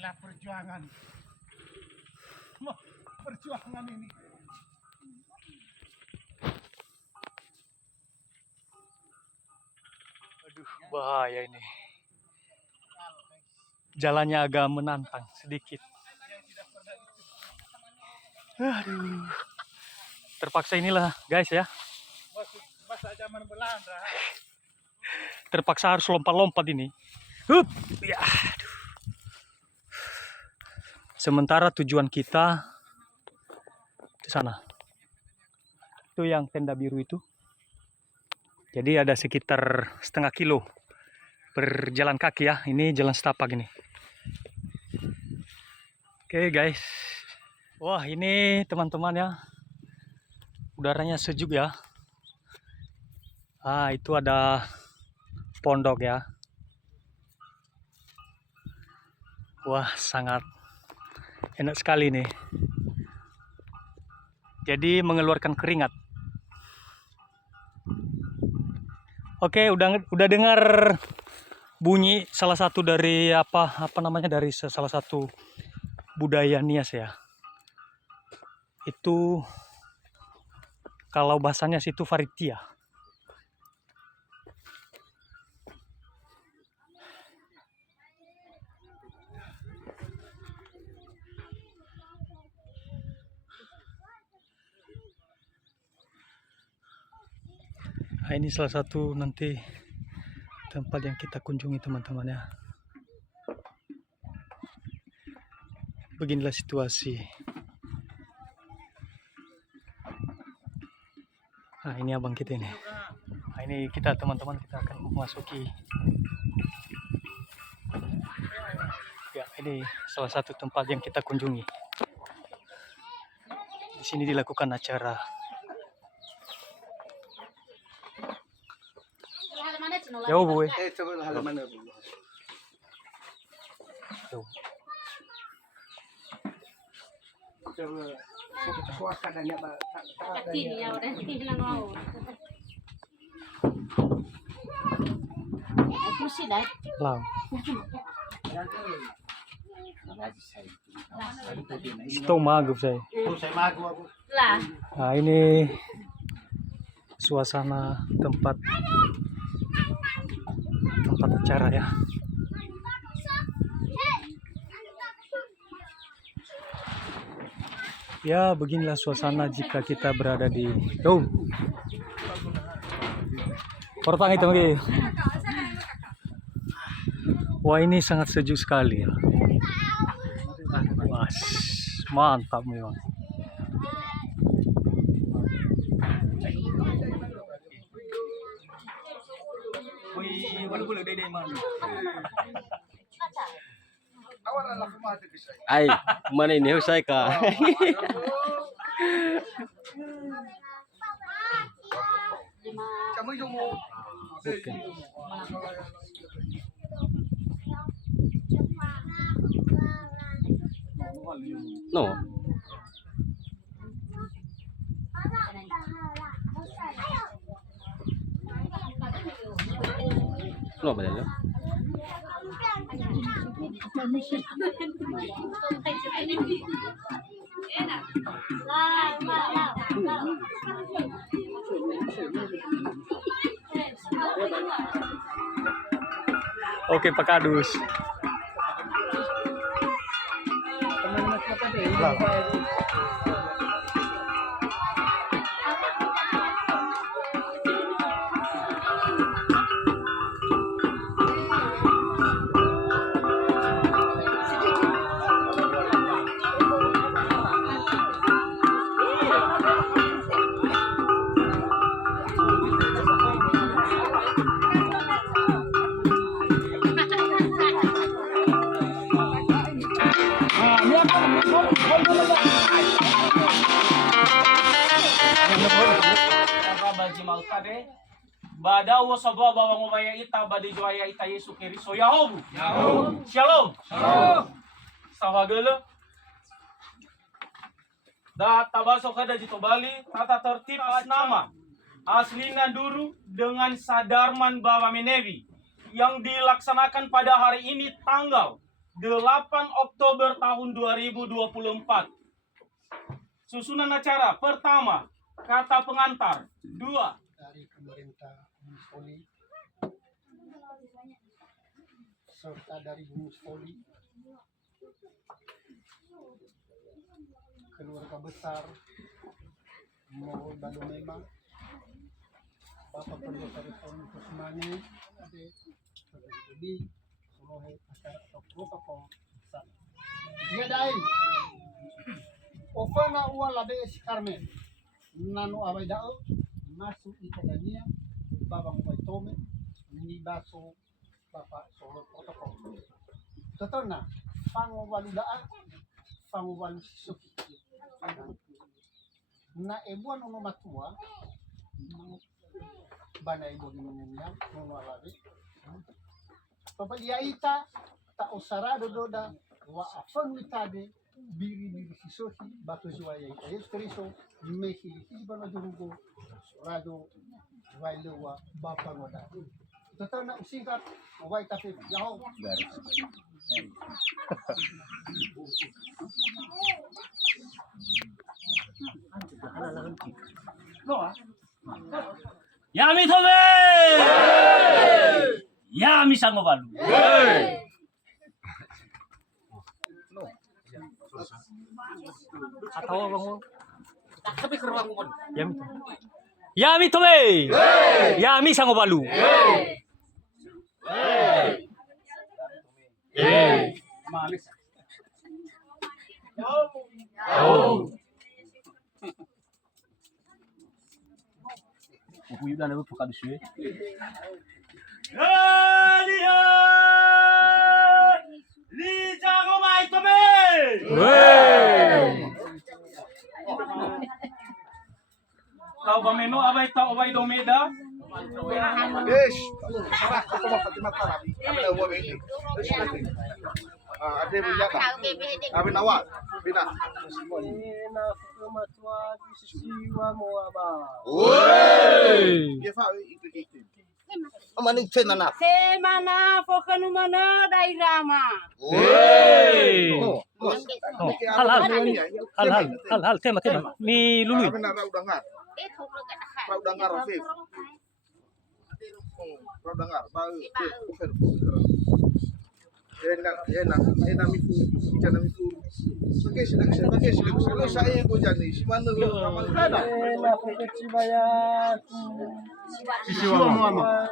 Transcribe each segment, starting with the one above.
Inilah perjuangan. Perjuangan ini. Aduh, bahaya ini. Jalannya agak menantang sedikit. Aduh. Terpaksa inilah, guys ya. Masa zaman Belanda. Terpaksa harus lompat-lompat ini. Hup. Ya. Aduh. Sementara tujuan kita di sana. Itu yang tenda biru itu. Jadi ada sekitar setengah kilo berjalan kaki ya. Ini jalan setapak ini. Oke guys. Wah ini teman-teman ya. Udaranya sejuk ya. Ah itu ada pondok ya. Wah sangat enak sekali nih. Jadi mengeluarkan keringat. Oke, udah dengar bunyi salah satu dari apa namanya dari salah satu budaya Nias ya. Itu kalau bahasanya situ Faritia. Nah, ini salah satu nanti tempat yang kita kunjungi teman-teman ya. Beginilah situasi. Nah ini abang kita ini. Nah ini kita teman-teman, kita akan memasuki. Ya ini salah satu tempat yang kita kunjungi. Di sini dilakukan acara. Jauh bu. Tuh. Lang. Stomago saya. Nah ini suasana tempat acara ya. Ya beginilah suasana jika kita berada di Portang itu lagi. Wah ini sangat sejuk sekali ya. Wah, mantap memang. Ay, mana ini usai ka? Oke. No. No, benar. Oke Pak Kadus. Badawo sa baba ngumaya ita badi joya ita Yesu Kristo Yahoo. Shalom. Sawagala. Da tabasok kada dito Bali tata tertib nama aslina dulu dengan Sadarman Baba Menevi yang dilaksanakan pada hari ini tanggal 8 Oktober tahun 2024. Susunan acara pertama, kata pengantar. 2, Dari pemerintah Gunung Poli serta dari Gunung Poli, keluarga besar Mohon Balomema, Bapak Pendeta Reform Kusmani, Ade, Jadi, Solohe, Asyara, atau Protokol, Dia Dain, Ofana Uala de Carmen, Nano Abaidao, Masuk Itadania, Babang Baitome, Nibaso, Bapak Solo Protokol. Tetona, Pangovaludaan, Pangovalu Suki. Na ebuan ono matua, bana ibu ginunya, ono alabe. Papaliaita ta osarado doda wa afan mitade biri sisohi batu juaya Yesus Kristo mehi ibana jurugo rajo wailewa bapa ngoda. Tetana usingkat wai tafe yaho Yami Tome! Yami Sangobalu. Atau bang mo? Yami. Yami Tome. Yami Sangobalu. Malis. Upuyu dan aku buka di sini. Kau bameno abay tao abay domeda. Yes, sarah ako mafatima tarabi. Kami na uwa bini. Ade biya ka. Kami nawa. Bina. Gefa ikikik. Amaning senana. Semana fokanumana dairama. Hal tema ni lulu. Kami na udah ngar. Udah ngar Afif. Udah ngar. Bau. Enak itu, jangan itu. Pakai kalau saya go jadi, si mana lo amal kada. Siwa mama.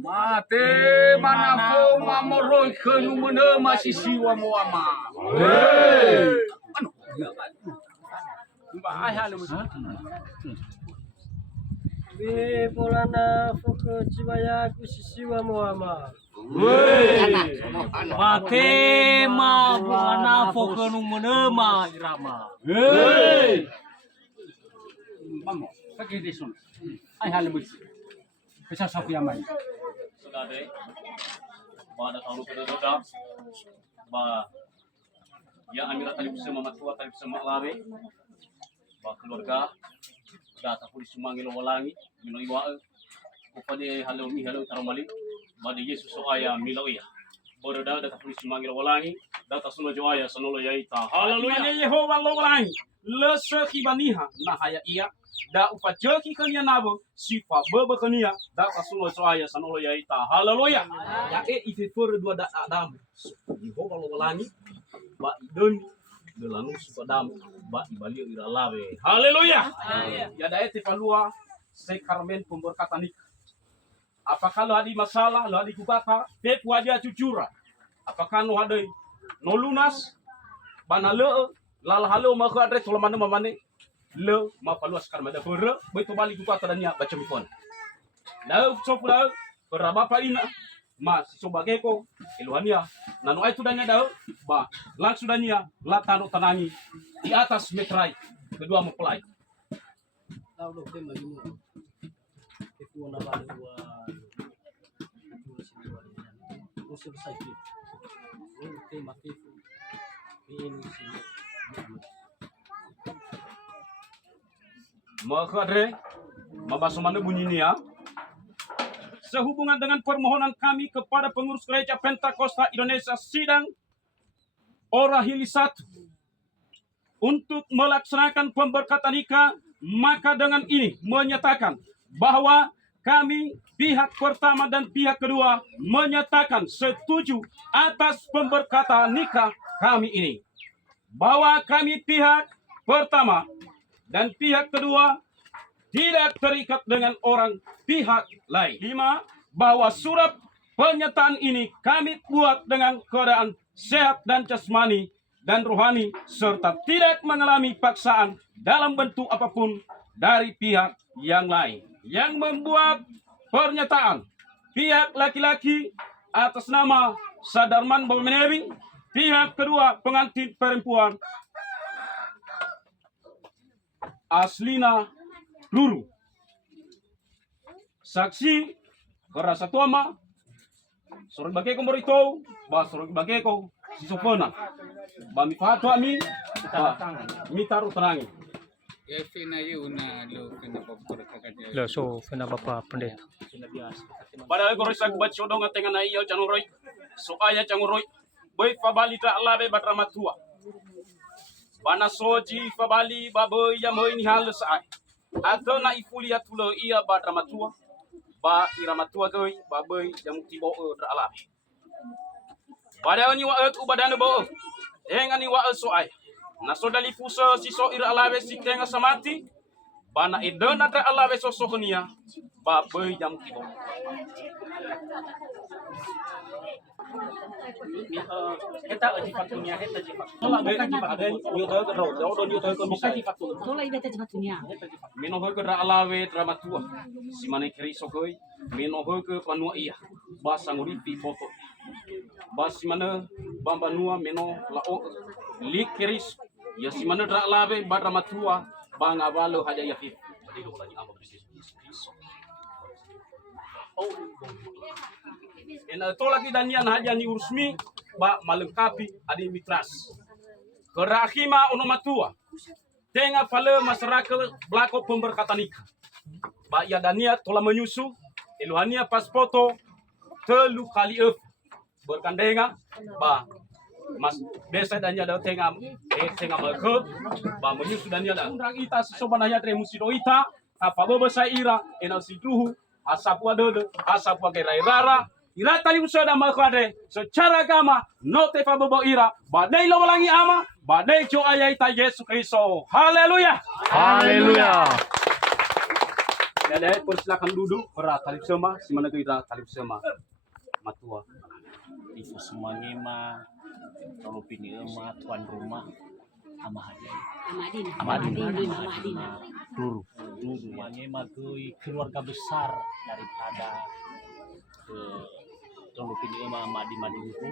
Mate manafo mamoroi kenu mana masih siwa muama. Anu. Mbak ayah lu. Be polana foko cibaya kusisiwa muama. Make ma buana fokenu menema irama. Mamo, pakai desun. Ayah lu. Bisa sapu yang mana? Sudah deh. Pada tahun kedua ba ya Amira tadi bisa mamatua tadi bisa maklawe. Ba keluarga data puli sumangilo walangi mino iwa upade halo mi halo taramali bade Yesus so aya miloya boroda data puli sumangilo walangi data suno joaya sanolo yaita haleluya ne Yehova lo walangi le sekibaniha na haya iya da upajoki kania nabo sifa bebe kania data suno joaya sanolo yaita haleluya ya ife for dua da adam Yehova lo walangi ba idoni Delanu supadam ba ibalio iralawe. Haleluya. Ya daete falua se Carmen pemberkatanik. Apakah lo ada masalah, lo ada kubata, pep wajah jujura. Apakah lo ada no lunas, bana le, lal halo ma ko adre tolomane mamane le ma falua sekarang ada fere, beto bali kubata dania baca mikon. Lau sopula berapa ina mas sebagai ko iluhania nanu ai tudanya dao ba langsung dania latano tanangi di atas metrai kedua mempelai Tahu dong tema ini. Itu na bali wa. Usul saiki. Tema itu. Ini sih. makadre mabasomane bunyinya sehubungan dengan permohonan kami kepada pengurus Gereja Pentakosta Indonesia Sidang Orahili 1 untuk melaksanakan pemberkatan nikah, maka dengan ini menyatakan bahwa kami pihak pertama dan pihak kedua menyatakan setuju atas pemberkatan nikah kami ini. Bahwa kami pihak pertama dan pihak kedua tidak terikat dengan orang pihak lain. 5. Bahwa surat pernyataan ini kami buat dengan keadaan sehat dan jasmani dan rohani serta tidak mengalami paksaan dalam bentuk apapun dari pihak yang lain. Yang membuat pernyataan pihak laki-laki atas nama Sadarman Bomenewi, pihak kedua pengantin perempuan Aslina Luru. Saksi kerasa tuama sorry bagay ko morito ba sorry bagay ko si Sopona ba mi fato ami mi taru terangi. Lo so kenapa Pak Pendeta? Pada ko risa gubat shodo nga tenga na iyo chanuroy so aya chanuroy boy fabalita alabe batramatua bana soji fabali baboy ya moy ni hal sa atau na ifulia tulo iya batramatua ba iramatua goy baboy jam tibo dra alabe pada ni wa ubadana bo henga ni wa so ay naso dali fuso si so ira alabe si tenga samati bana idona dra alabe so sohnia baboy jam tibo. Kita di faktunya, kita di Tolak bukan di faktur. Yo tahu ke roh, jauh dia tahu ke Bukan bisa. di faktur. Tolak iba ta batunya. Mino hoy ke alawe dramatua. Si mane kri sokoi, mino hoy ke panua iya. Basa nguripi foto. Bas si mana bambanua mino lao likris. Ya si mana dra alawe dramatua bang abalo haja ya fit. Jadi lo tanya apa bersih. Oh. Tolak idanian haja ni urusmi ba melengkapi adi mitras. Kerakima onomatua. Tengah fale masyarakat belako pemberkatan nikah. Ba ya dania tola menyusu eluhania paspoto telu kali berkandenga ba mas desa dania da tengah mereka ba menyusu dania da undang ita si sobanaya tre musido ita apa bobo saira enal sidruhu asapua dodo asapua gerai-rara ira tali usoda makade secara agama note fa bobo ira badai lo walangi ama badai jo ayai ta Yesus Kristus. Haleluya. Haleluya. Jadi persilakan duduk para talib sema si mana kita talib sema matua Ibu semangema kalau pini emak tuan rumah Amadina Duru mangema keluarga besar daripada kalau pini emak Madi itu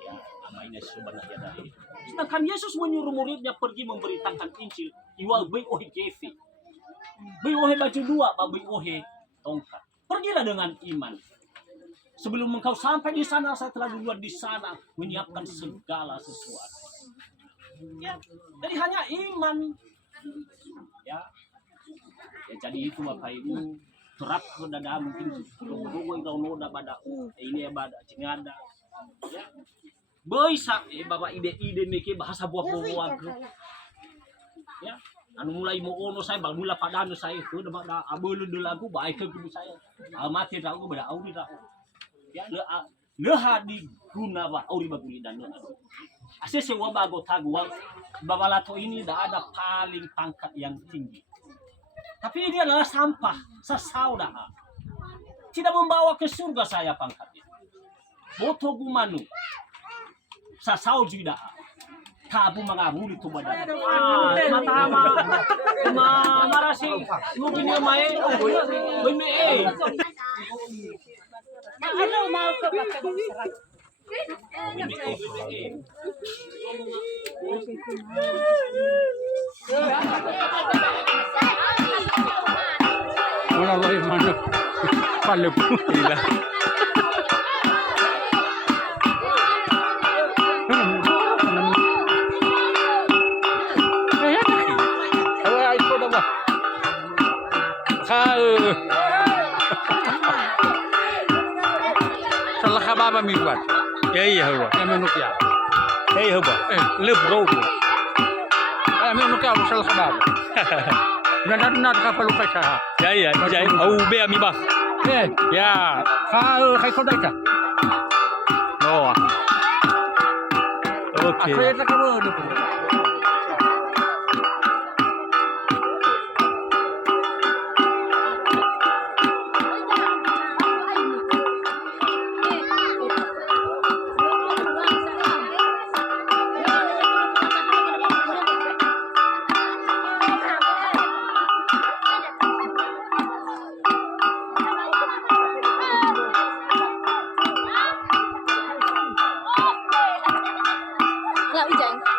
ya ama ini sebenarnya dari. Sedangkan Yesus menyuruh muridnya pergi memberitakan Injil iwal bai ohe kefi bai ohe baju dua bai ohe tongkat. Pergilah dengan iman. Sebelum engkau sampai di sana, saya telah duluan di sana menyiapkan segala sesuatu. Ya, jadi hanya iman. Ya, jadi itu Bapak Ibu terap ke dada mungkin rugo itu noda pada ini ya pada cingada. Ya, bisa Bapak ide mikir bahasa buah-buahan. Ya, anu mulai mau ono saya bang mula padano saya itu udah pada abulun dulu aku baik ke guru saya. Amati aku pada auri tak. Ya le hadi guna ba auri baguli dan le ase sewa bago tagwa babalato ini dah ada paling pangkat yang tinggi tapi ini adalah sampah sesaudah tidak membawa ke surga saya pangkatnya boto gumanu sasau juga tabu mangabuli tu badan mata marasi mungkin dia main beme Ano mau ke bakal serat. Wala loy mano. Palup ila. Ay ko daw. Kal. khababa mi buat. Ya iya haba. Ya menuk ya. Ya iya haba. Le bro. Ya menuk ya usal khababa. Na ka palu ka sa. Ya iya, ya au be ami bah. Ya. Kai ko dai ka. Oh. Oke. Aku eta ka mo.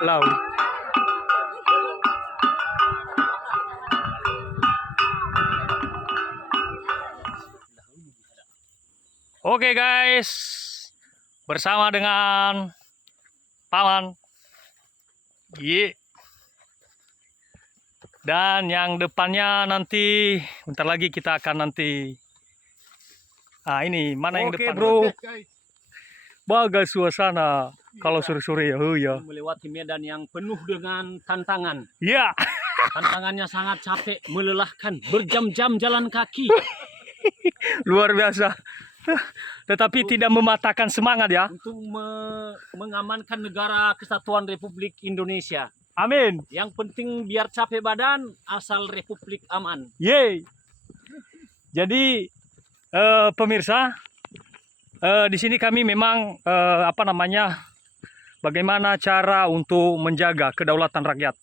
Lau. Oke guys, bersama dengan Paman. Ye. Dan yang depannya nanti, bentar lagi kita akan nanti. Ah ini mana yang depan? Bro. Bagus suasana kalau sore-sore ya. Oh ya. Melewati medan yang penuh dengan tantangan. Ya. Tantangannya sangat capek, melelahkan, berjam-jam jalan kaki. Luar biasa. Tetapi tidak mematahkan semangat ya. Untuk mengamankan negara kesatuan Republik Indonesia. Amin. Yang penting biar capek badan, asal Republik aman. Yeay. Jadi pemirsa, di sini kami memang bagaimana cara untuk menjaga kedaulatan rakyat,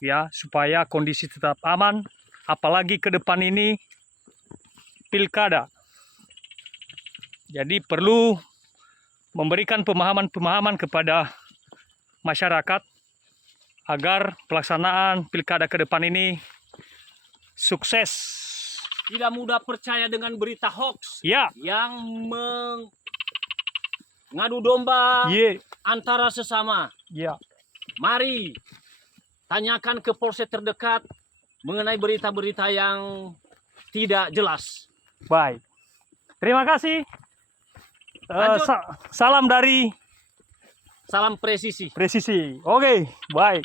ya, supaya kondisi tetap aman, apalagi ke depan ini pilkada. Jadi perlu memberikan pemahaman-pemahaman kepada masyarakat agar pelaksanaan pilkada ke depan ini sukses. Tidak mudah percaya dengan berita hoax Ya. yang mengadu domba antara sesama. Ya. Mari tanyakan ke polsek terdekat mengenai berita-berita yang tidak jelas. Baik. Terima kasih. Lanjut. Salam dari Salam presisi. Presisi. Oke, baik.